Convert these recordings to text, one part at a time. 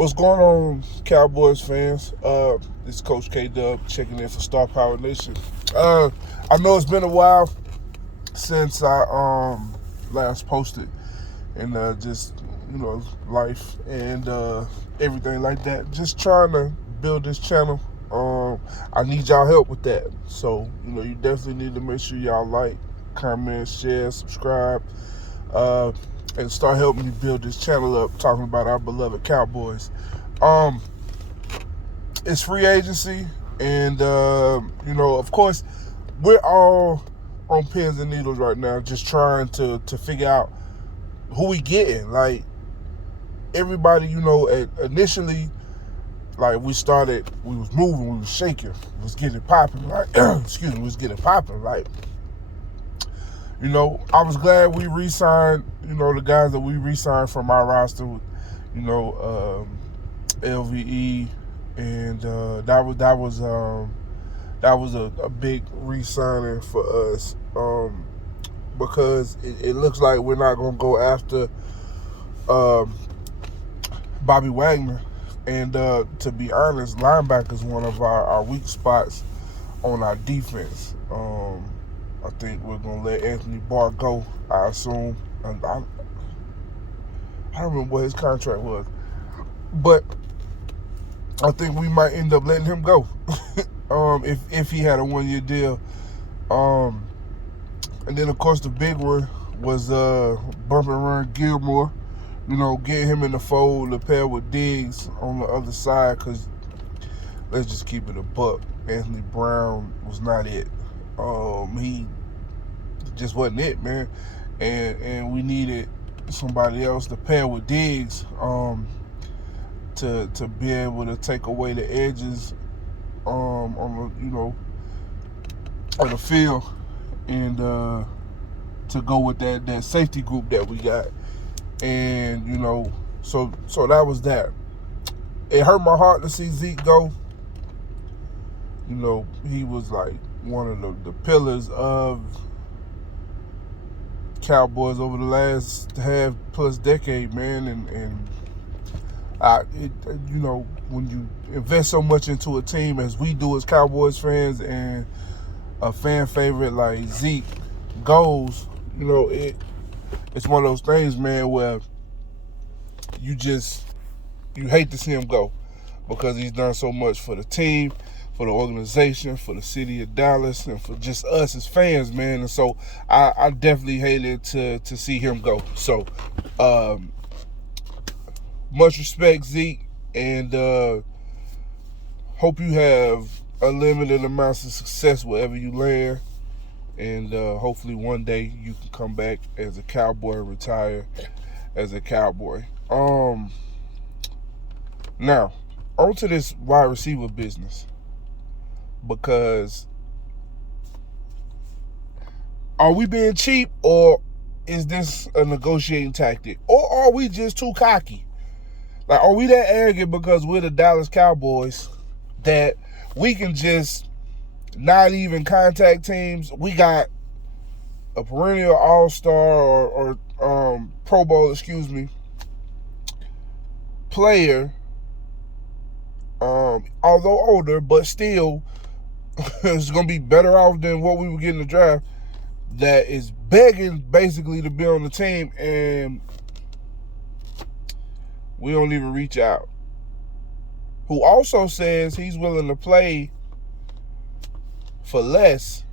What's going on, Cowboys fans? This is Coach K Dub checking in for Star Power Nation. I know it's been a while since I last posted, and just life and everything like that. Just trying to build this channel. I need y'all help with that. So you definitely need to make sure y'all like, comment, share, subscribe. And start helping me build this channel up, talking about our beloved Cowboys. It's free agency, and of course, we're all on pins and needles right now, just trying to figure out who we getting. Like everybody, initially, like we was moving, we was shaking, we was getting popping. Like, excuse me, we was getting popping. Like, I was glad we re-signed, the guys that we re-signed from our roster, LVE, and that was a big re-signing for us, because it looks like we're not going to go after Bobby Wagner, and to be honest, linebacker is one of our weak spots on our defense. I think we're going to let Anthony Barr go, I assume. And I don't remember what his contract was. But I think we might end up letting him go if he had a one-year deal. And then, of course, the big one was Bump and Run Gilmore. Getting him in the fold to pair with Diggs on the other side, because let's just keep it a buck. Anthony Brown was not it. He just wasn't it, man. And we needed somebody else to pair with Diggs to be able to take away the edges on the field, and to go with that safety group that we got. And so that was that. It hurt my heart to see Zeke go. He was like one of the pillars of Cowboys over the last half plus decade, man. And when you invest so much into a team as we do as Cowboys fans, and a fan favorite like Zeke goes, it's one of those things, man, where you hate to see him go, because he's done so much for the team, for the organization, for the city of Dallas, and for just us as fans, man. And so I definitely hated to see him go. So much respect, Zeke, and hope you have unlimited amounts of success wherever you land. And hopefully one day you can come back as a Cowboy and retire as a Cowboy. Now, on to this wide receiver business. Because are we being cheap, or is this a negotiating tactic? Or are we just too cocky? Like, are we that arrogant because we're the Dallas Cowboys that we can just not even contact teams? We got a perennial all-star or Pro Bowl, player, although older, but still is going to be better off than what we were getting in the draft, that is begging basically to be on the team, and we don't even reach out. Who also says he's willing to play for less,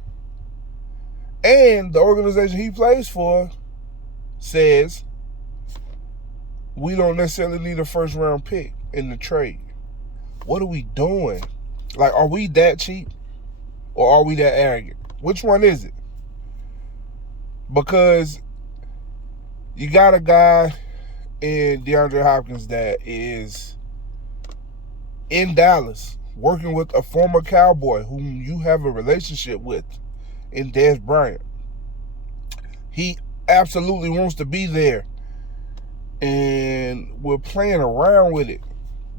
and the organization he plays for says we don't necessarily need a first round pick in the trade. What are we doing? Like, are we that cheap, or are we that arrogant? Which one is it? Because you got a guy in DeAndre Hopkins that is in Dallas working with a former Cowboy whom you have a relationship with in Dez Bryant. He absolutely wants to be there, and we're playing around with it.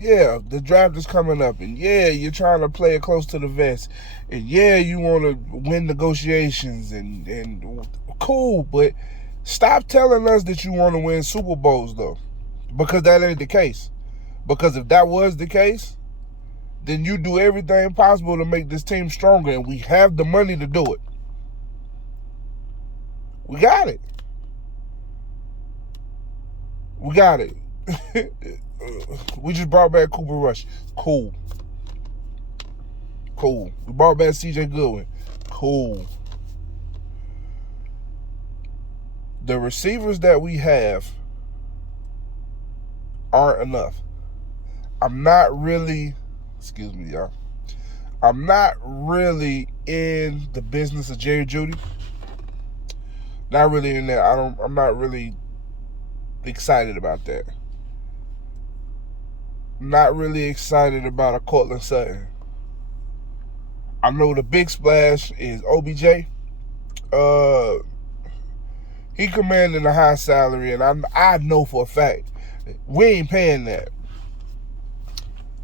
Yeah, the draft is coming up, and yeah, you're trying to play it close to the vest, and yeah, you want to win negotiations, and cool, but stop telling us that you want to win Super Bowls, though, because that ain't the case. Because if that was the case, then you do everything possible to make this team stronger, and we have the money to do it. We got it. We got it. We just brought back Cooper Rush. Cool. We brought back CJ Goodwin. Cool. The receivers that we have aren't enough. I'm not really, excuse me, y'all. I'm not really in the business of Jerry Jeudy. Not really in that. I'm not really excited about that. Not really excited about a Cortland Sutton. I know the big splash is OBJ. He commanding a high salary, and I know for a fact we ain't paying that.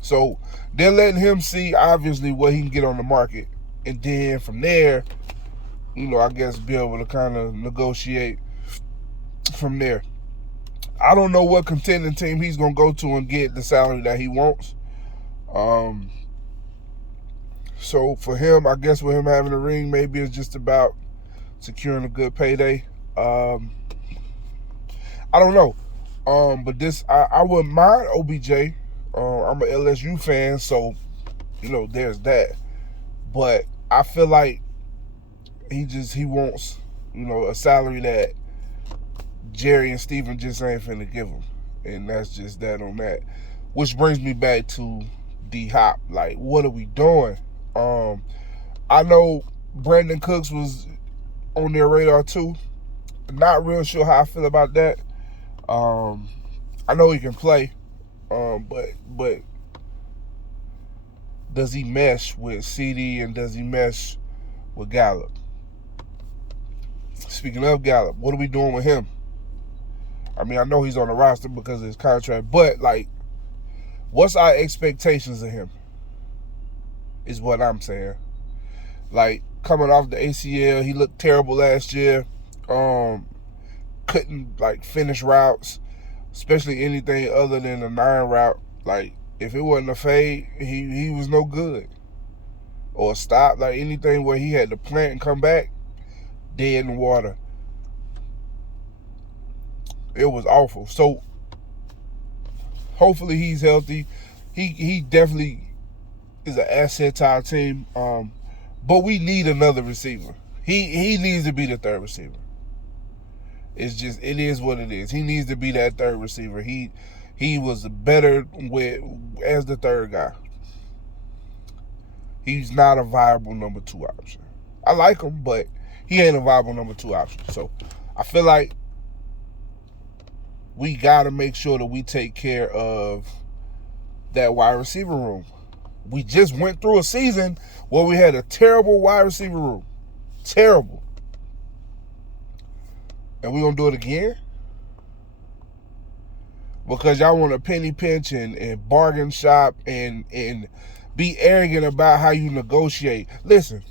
So they're letting him see, obviously, what he can get on the market. And then from there, I guess be able to kind of negotiate from there. I don't know what contending team he's going to go to and get the salary that he wants. So for him, I guess with him having a ring, maybe it's just about securing a good payday. I don't know. But this, I wouldn't mind OBJ. I'm an LSU fan, so, there's that. But I feel like he wants, a salary that Jerry and Steven just ain't finna give him. And that's just that on that. Which brings me back to D-Hop. Like, what are we doing? I know Brandon Cooks was on their radar too. Not real sure how I feel about that. I know he can play. But does he mesh with CD and does he mesh with Gallup? Speaking of Gallup, what are we doing with him? I mean, I know he's on the roster because of his contract, but, what's our expectations of him is what I'm saying. Coming off the ACL, he looked terrible last year. Couldn't, finish routes, especially anything other than a 9 route. If it wasn't a fade, he was no good. Or a stop, anything where he had to plant and come back, dead in the water. It was awful. So hopefully he's healthy. He definitely is an asset to our team. But we need another receiver. He needs to be the third receiver. It is what it is. He needs to be that third receiver. He was better as the third guy. He's not a viable number 2 option. I like him, but he ain't a viable number 2 option. So I feel like we got to make sure that we take care of that wide receiver room. We just went through a season where we had a terrible wide receiver room. Terrible. And we're going to do it again? Because y'all want to penny pinch and bargain shop and be arrogant about how you negotiate. Listen.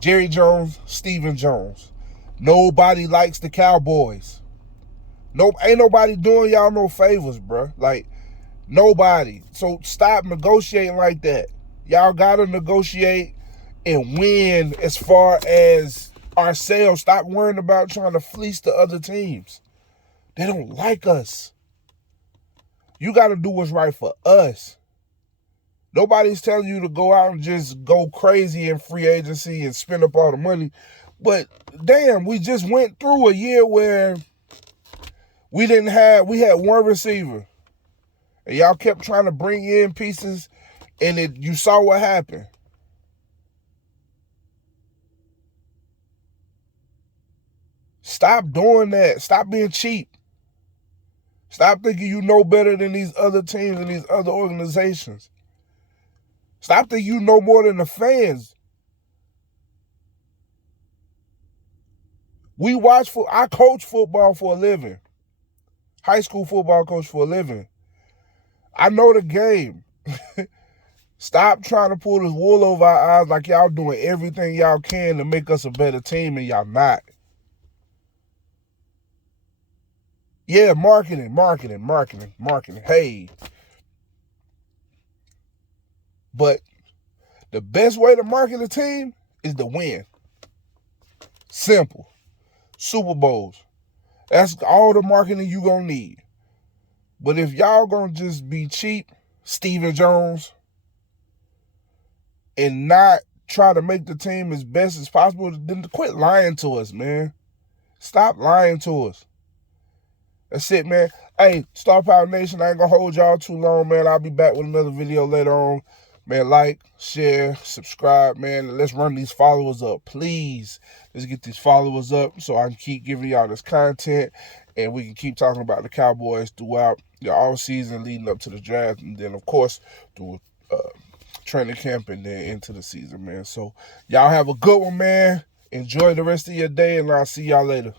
Jerry Jones, Stephen Jones. Nobody likes the Cowboys. Ain't nobody doing y'all no favors, bro. Nobody. So stop negotiating like that. Y'all gotta negotiate and win as far as ourselves. Stop worrying about trying to fleece the other teams. They don't like us. You gotta do what's right for us. Nobody's telling you to go out and just go crazy in free agency and spend up all the money. But damn, we just went through a year where we had one receiver. And y'all kept trying to bring in pieces, and you saw what happened. Stop doing that. Stop being cheap. Stop thinking you know better than these other teams and these other organizations. Stop thinking you know more than the fans. I coach football for a living. High school football coach for a living. I know the game. Stop trying to pull this wool over our eyes like y'all doing everything y'all can to make us a better team and y'all not. Yeah, marketing. Hey. But the best way to market a team is to win. Simple. Super Bowls. That's all the marketing you gonna need. But if y'all gonna just be cheap, Stephen Jones, and not try to make the team as best as possible, then quit lying to us, man. Stop lying to us. That's it, man. Hey, Star Power Nation, I ain't gonna hold y'all too long, man. I'll be back with another video later on. Man, like, share, subscribe, man. Let's run these followers up, please. Let's get these followers up so I can keep giving y'all this content and we can keep talking about the Cowboys throughout the off-season leading up to the draft, and then, of course, through training camp and then into the season, man. So y'all have a good one, man. Enjoy the rest of your day, and I'll see y'all later.